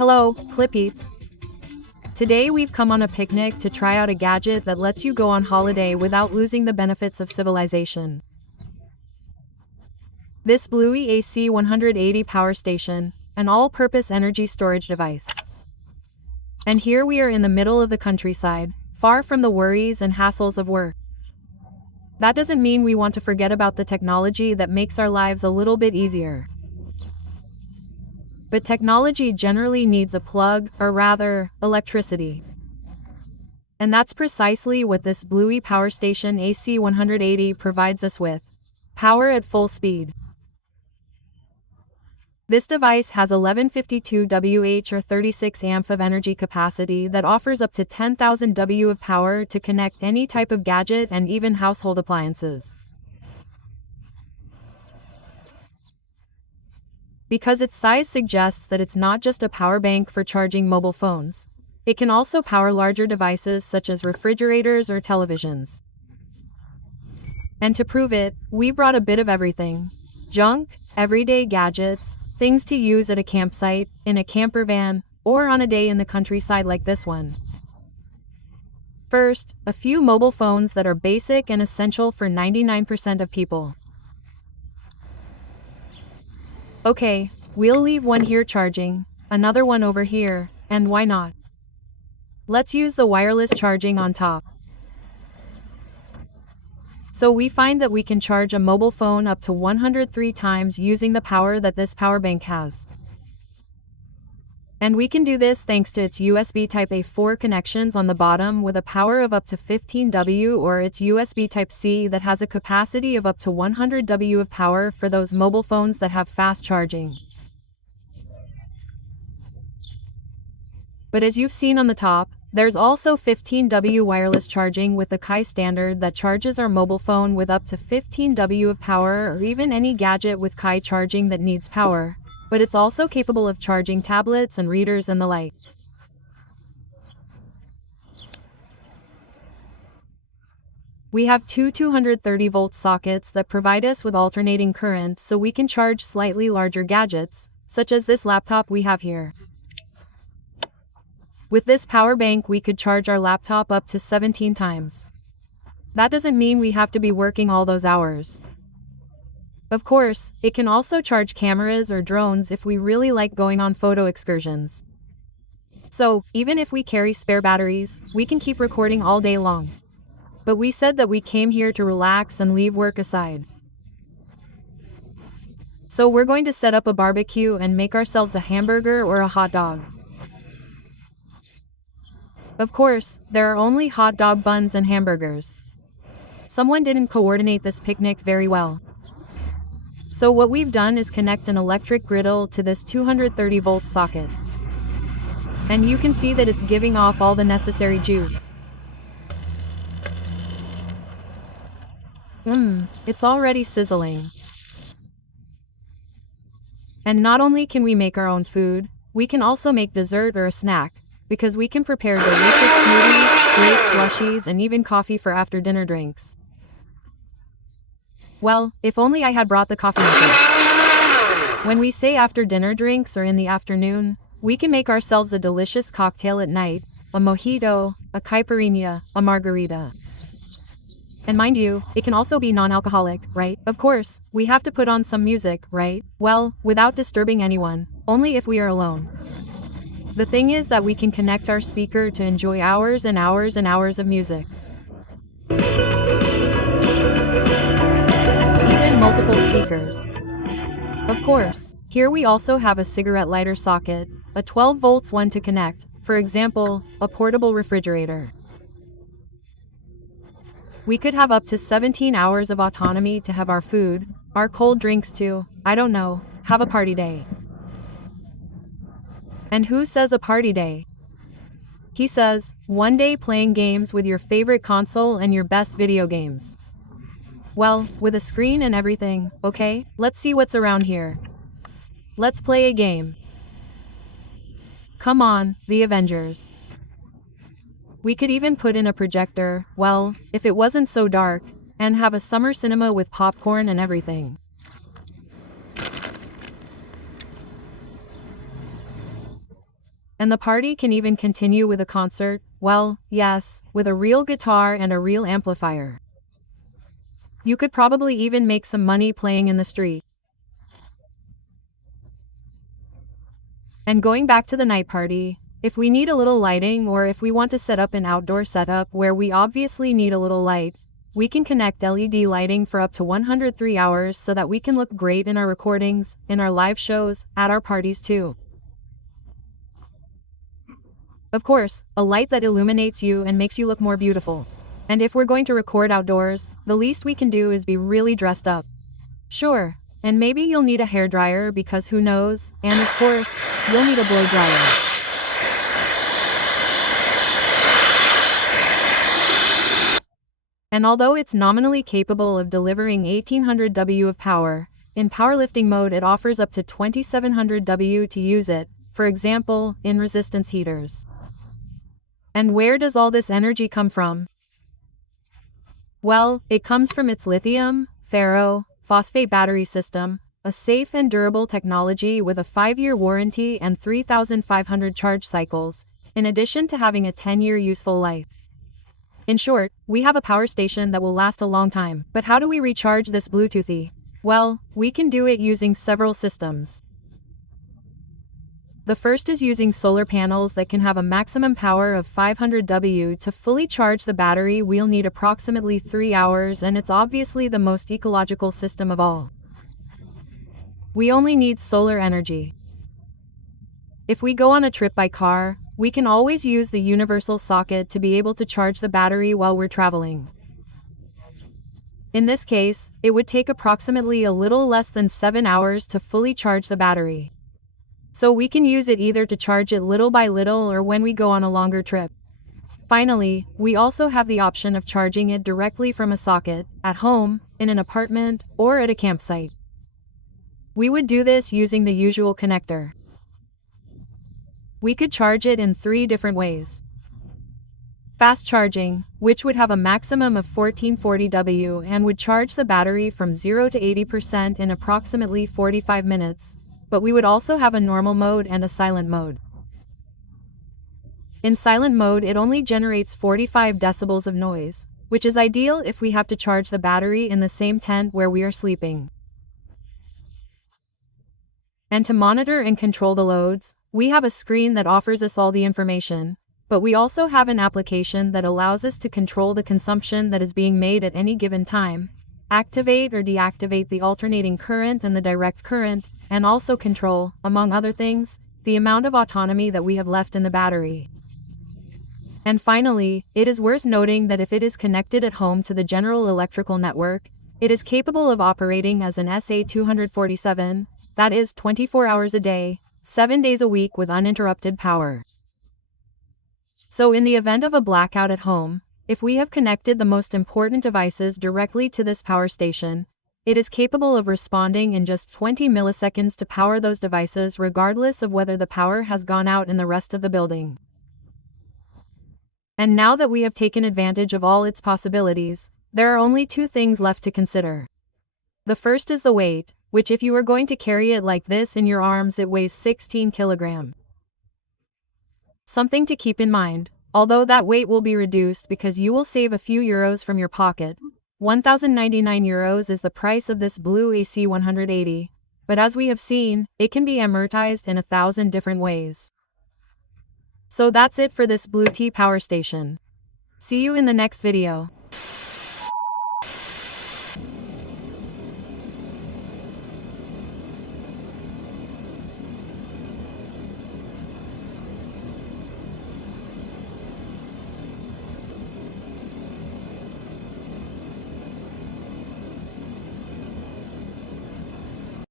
Hello, Clippies. Today we've come on a picnic to try out a gadget that lets you go on holiday without losing the benefits of civilization. This Bluey AC180 power station, an all-purpose energy storage device. And here we are in the middle of the countryside, far from the worries and hassles of work. That doesn't mean we want to forget about the technology that makes our lives a little bit easier. But technology generally needs a plug, or rather, electricity. And that's precisely what this Bluey Power Station AC180 provides us with. Power at full speed. This device has 1152 Wh or 36 amp of energy capacity that offers up to 10,000 W of power to connect any type of gadget and even household appliances. Because its size suggests that it's not just a power bank for charging mobile phones. It can also power larger devices such as refrigerators or televisions. And to prove it, we brought a bit of everything. Junk, everyday gadgets, things to use at a campsite, in a camper van, or on a day in the countryside like this one. First, a few mobile phones that are basic and essential for 99% of people. Okay, we'll leave one here charging, another one over here, and why not? Let's use the wireless charging on top. So we find that we can charge a mobile phone up to 103 times using the power that this power bank has. And we can do this thanks to its USB Type-A 4 connections on the bottom with a power of up to 15 W, or its USB Type-C that has a capacity of up to 100 W of power for those mobile phones that have fast charging. But as you've seen on the top, there's also 15 W wireless charging with the Qi standard that charges our mobile phone with up to 15 W of power, or even any gadget with Qi charging that needs power. But it's also capable of charging tablets and readers and the like. We have two 230-volt sockets that provide us with alternating current so we can charge slightly larger gadgets, such as this laptop we have here. With this power bank we could charge our laptop up to 17 times. That doesn't mean we have to be working all those hours. Of course, it can also charge cameras or drones if we really like going on photo excursions. So, even if we carry spare batteries, we can keep recording all day long. But we said that we came here to relax and leave work aside. So we're going to set up a barbecue and make ourselves a hamburger or a hot dog. Of course, there are only hot dog buns and hamburgers. Someone didn't coordinate this picnic very well. So what we've done is connect an electric griddle to this 230-volt socket. And you can see that it's giving off all the necessary juice. It's already sizzling. And not only can we make our own food, we can also make dessert or a snack, because we can prepare delicious smoothies, great slushies, and even coffee for after-dinner drinks. Well, if only I had brought the coffee maker. When we say after-dinner drinks or in the afternoon, we can make ourselves a delicious cocktail at night, a mojito, a caipirinha, a margarita. And mind you, it can also be non-alcoholic, right? Of course, we have to put on some music, right? Well, without disturbing anyone, only if we are alone. The thing is that we can connect our speaker to enjoy hours and hours and hours of music. Even multiple speakers. Of course, here we also have a cigarette lighter socket, a 12 volts one to connect, for example, a portable refrigerator. We could have up to 17 hours of autonomy to have our food, our cold drinks to, I don't know, have a party day. And who says a party day? He says, one day playing games with your favorite console and your best video games. Well, with a screen and everything, okay? Let's see what's around here. Let's play a game. Come on, the Avengers. We could even put in a projector, well, if it wasn't so dark, and have a summer cinema with popcorn and everything. And the party can even continue with a concert, well, yes, with a real guitar and a real amplifier. You could probably even make some money playing in the street. And going back to the night party, if we need a little lighting or if we want to set up an outdoor setup where we obviously need a little light, we can connect LED lighting for up to 103 hours so that we can look great in our recordings, in our live shows, at our parties too. Of course, a light that illuminates you and makes you look more beautiful. And if we're going to record outdoors, the least we can do is be really dressed up. Sure, and maybe you'll need a hairdryer because who knows, and of course, you'll need a blow dryer. And although it's nominally capable of delivering 1800 W of power, in powerlifting mode it offers up to 2700 W to use it, for example, in resistance heaters. And where does all this energy come from? Well, it comes from its lithium, phosphate battery system, a safe and durable technology with a 5-year warranty and 3,500 charge cycles, in addition to having a 10-year useful life. In short, we have a power station that will last a long time. But how do we recharge this Bluetoothy? Well, we can do it using several systems. The first is using solar panels that can have a maximum power of 500 W. To fully charge the battery, we'll need approximately 3 hours, and it's obviously the most ecological system of all. We only need solar energy. If we go on a trip by car, we can always use the universal socket to be able to charge the battery while we're traveling. In this case, it would take approximately a little less than 7 hours to fully charge the battery. So we can use it either to charge it little by little or when we go on a longer trip. Finally, we also have the option of charging it directly from a socket, at home, in an apartment, or at a campsite. We would do this using the usual connector. We could charge it in 3 different ways. Fast charging, which would have a maximum of 1440 W and would charge the battery from 0 to 80% in approximately 45 minutes. But we would also have a normal mode and a silent mode. In silent mode, it only generates 45 decibels of noise, which is ideal if we have to charge the battery in the same tent where we are sleeping. And to monitor and control the loads, we have a screen that offers us all the information, but we also have an application that allows us to control the consumption that is being made at any given time, activate or deactivate the alternating current and the direct current, and also control, among other things, the amount of autonomy that we have left in the battery. And finally, it is worth noting that if it is connected at home to the general electrical network, it is capable of operating as an SA247, that is 24 hours a day, 7 days a week with uninterrupted power. So in the event of a blackout at home, if we have connected the most important devices directly to this power station, it is capable of responding in just 20 milliseconds to power those devices regardless of whether the power has gone out in the rest of the building. And now that we have taken advantage of all its possibilities, there are only 2 things left to consider. The first is the weight, which if you are going to carry it like this in your arms, it weighs 16 kilograms. Something to keep in mind, although that weight will be reduced because you will save a few euros from your pocket. 1,099 euros is the price of this Blue AC180, but as we have seen, it can be amortized in 1,000 different ways. So that's it for this Bluetooth power station. See you in the next video.